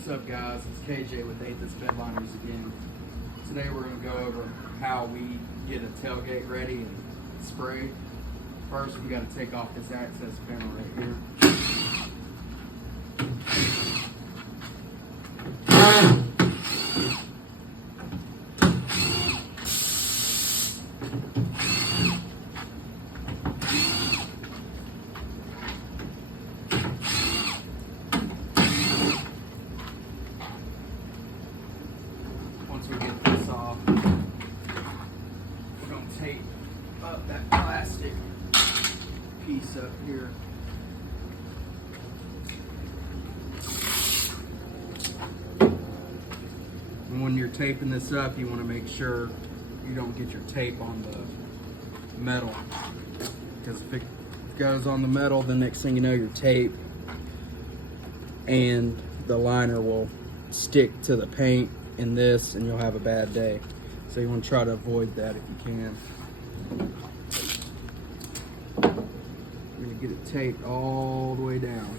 What's up, guys? It's KJ with Athos Bedliners again. Today we're going to go over how we get a tailgate ready and spray. First, we got to take off this access panel right here. Once we get this off, we're going to tape up that plastic piece up here. And when you're taping this up, you want to make sure you don't get your tape on the metal, because if it goes on the metal, the next thing you know, your tape and the liner will stick to the paint in this and you'll have a bad day. So you want to try to avoid that if you can. You're going to get it taped all the way down.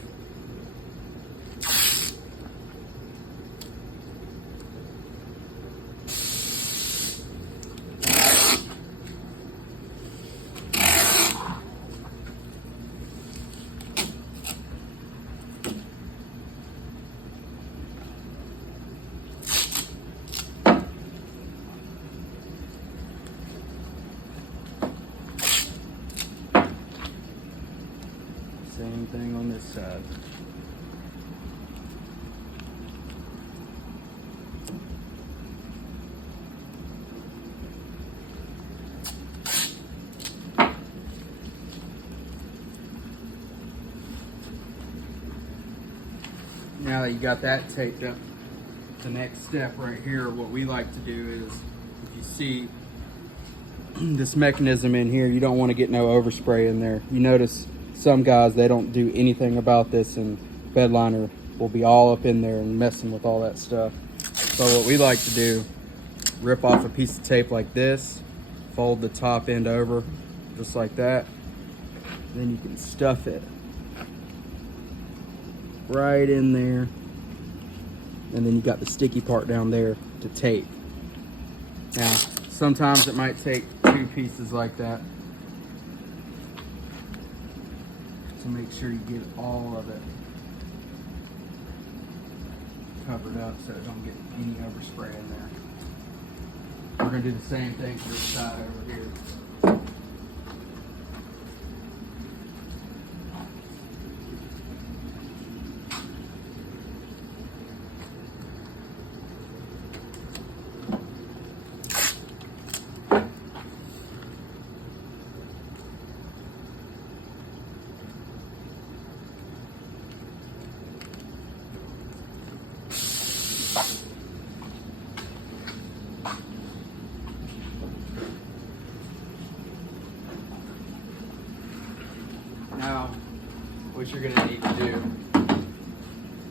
Same thing on this side. Now that you got that taped up, the next step right here, what we like to do is, if you see this mechanism in here, you don't want to get no overspray in there. You notice some guys, they don't do anything about this, and bedliner will be all up in there and messing with all that stuff. So what we like to do, rip off a piece of tape like this, fold the top end over just like that, then you can stuff it right in there, and then you got the sticky part down there to tape. Now sometimes it might take two pieces like that to make sure you get all of it covered up so it don't get any overspray in there. We're going to do the same thing for this side over here. Now, what you're going to need to do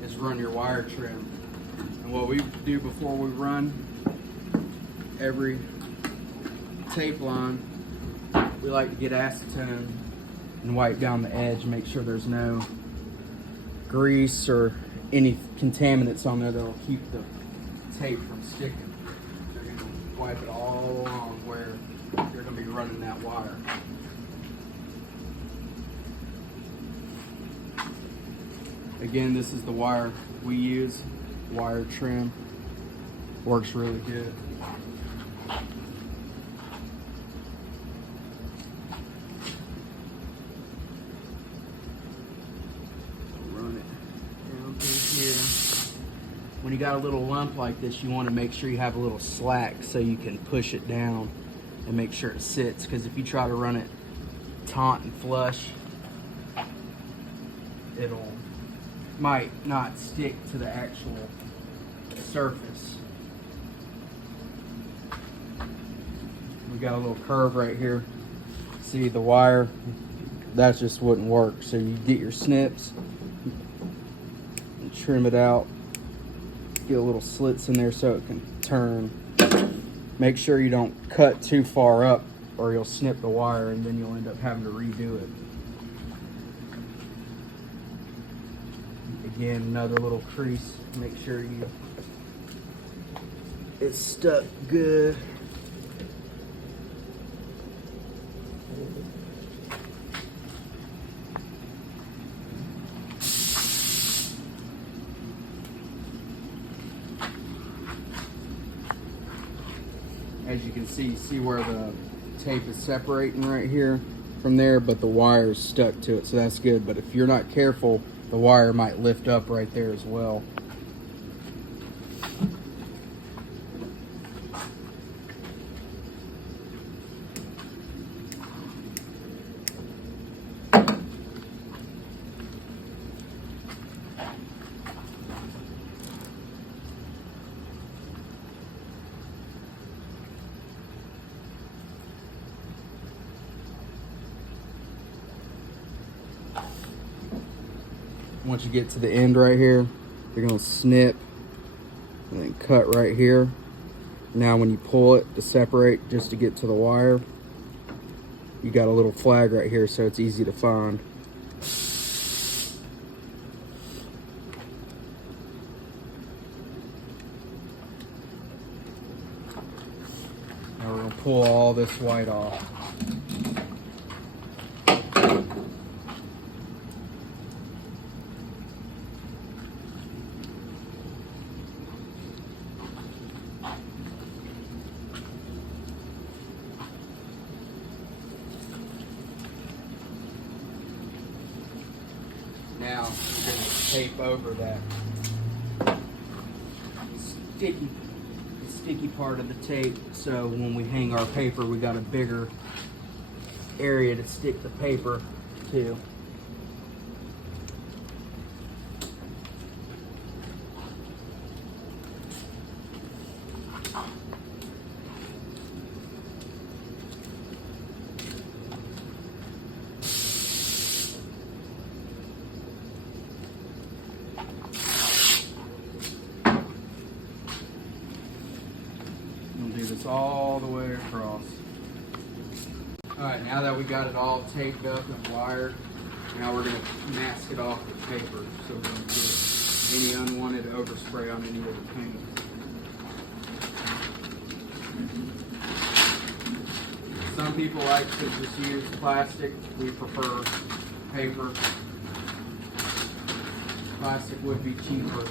is run your wire trim. And what we do before we run every tape line, we like to get acetone and wipe down the edge, make sure there's no grease or any contaminants on there that'll keep the tape from sticking. You're going to wipe it all along where you're going to be running that wire. Again, this is the wire we use, wire trim. Works really good. Run it down through here. When you got a little lump like this, you want to make sure you have a little slack so you can push it down and make sure it sits, because if you try to run it taut and flush, it'll might not stick to the actual surface. We got a little curve right here. See the wire? That just wouldn't work. So you get your snips and trim it out. Get a little slits in there so it can turn. Make sure you don't cut too far up or you'll snip the wire and then you'll end up having to redo it. Again, another little crease. Make sure it's stuck good. As you can see where the tape is separating right here from there, but the wire is stuck to it, so that's good. But if you're not careful, the wire might lift up right there as well. Once you get to the end right here, you're gonna snip and then cut right here. Now when you pull it to separate, just to get to the wire, you got a little flag right here, so it's easy to find. Now we're gonna pull all this white off. Now we're going to tape over that sticky part of the tape, so when we hang our paper, we got a bigger area to stick the paper to. Do this all the way across. Alright, now that we got it all taped up and wired, now we're going to mask it off with paper, so we don't get any unwanted overspray on any of the paint. Some people like to just use plastic. We prefer paper. Plastic would be cheaper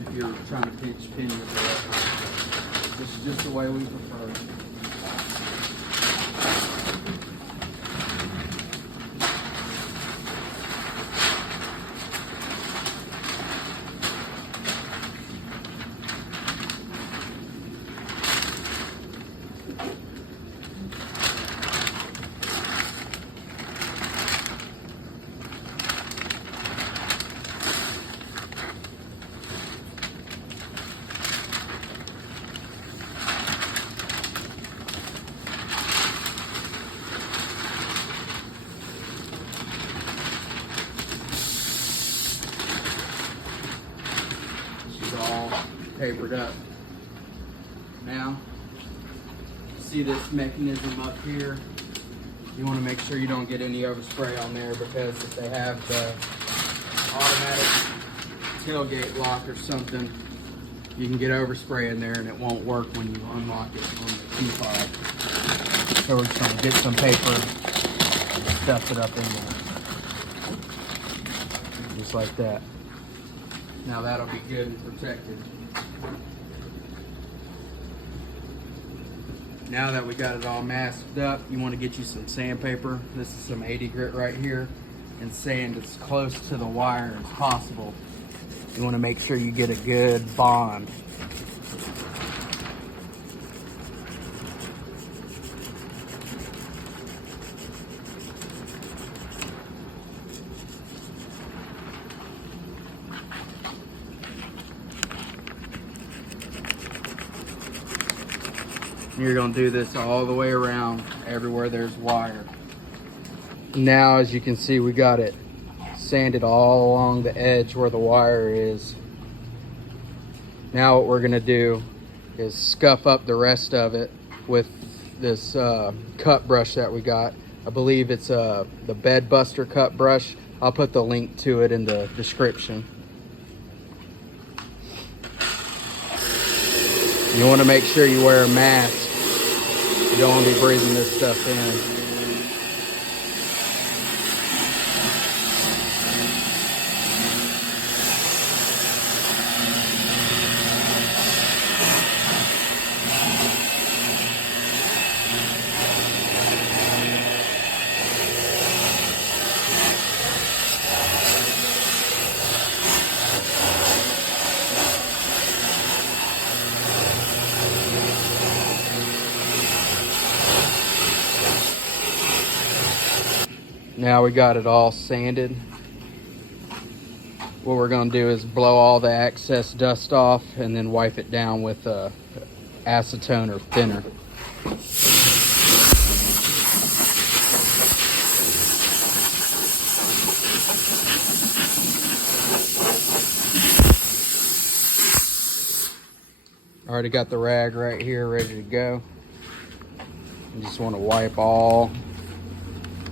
if you're trying to pinch pins or whatever. This is just the way we prefer it. Papered up. Now, see this mechanism up here? You want to make sure you don't get any overspray on there, because if they have the automatic tailgate lock or something, you can get overspray in there and it won't work when you unlock it on the key fob. So we're just going to get some paper and stuff it up in there. Just like that. Now that'll be good and protected. Now that we got it all masked up, you want to get you some sandpaper. This is some 80 grit right here, and sand as close to the wire as possible. You want to make sure you get a good bond. You're going to do this all the way around, everywhere there's wire. Now, as you can see, we got it sanded all along the edge where the wire is. Now what we're going to do is scuff up the rest of it with this cut brush that we got. I believe it's the Bed Buster cut brush. I'll put the link to it in the description. You want to make sure you wear a mask. You don't want to be breathing this stuff in. Now we got it all sanded. What we're gonna do is blow all the excess dust off and then wipe it down with acetone or thinner. Already got the rag right here ready to go. You just want to wipe all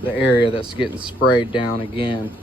the area that's getting sprayed down again.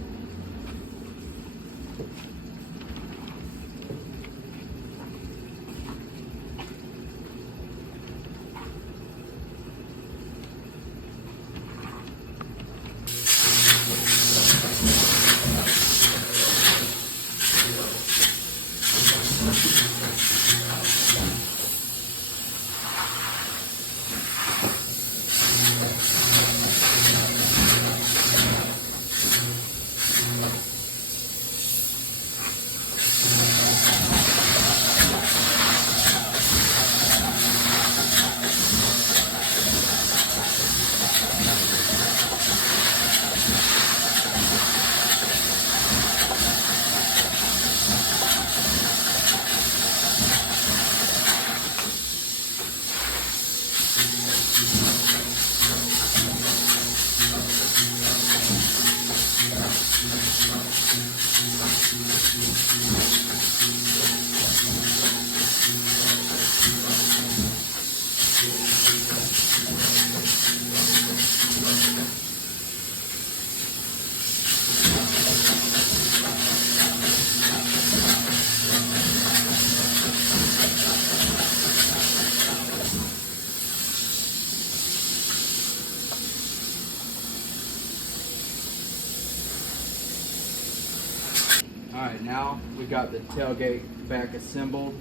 Alright, now we got the tailgate back assembled.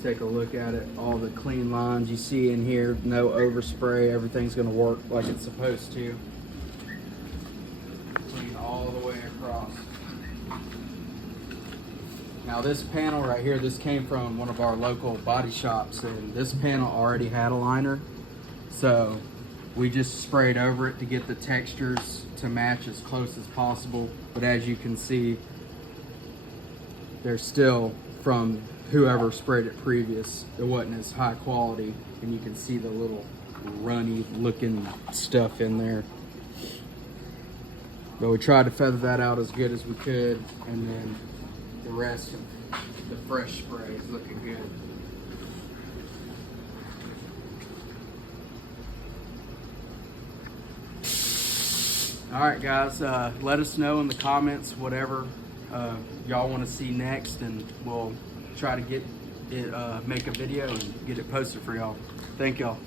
Take a look at it. All the clean lines you see in here, no overspray, everything's going to work like it's supposed to. Clean all the way across. Now this panel right here, this came from one of our local body shops, and this panel already had a liner. So we just sprayed over it to get the textures to match as close as possible. But as you can see, they're still from whoever sprayed it previous. It wasn't as high quality, and you can see the little runny looking stuff in there. But we tried to feather that out as good as we could, and then the rest of the fresh spray is looking good. All right, guys, let us know in the comments whatever y'all want to see next, and we'll try to get it, make a video and get it posted for y'all. Thank y'all.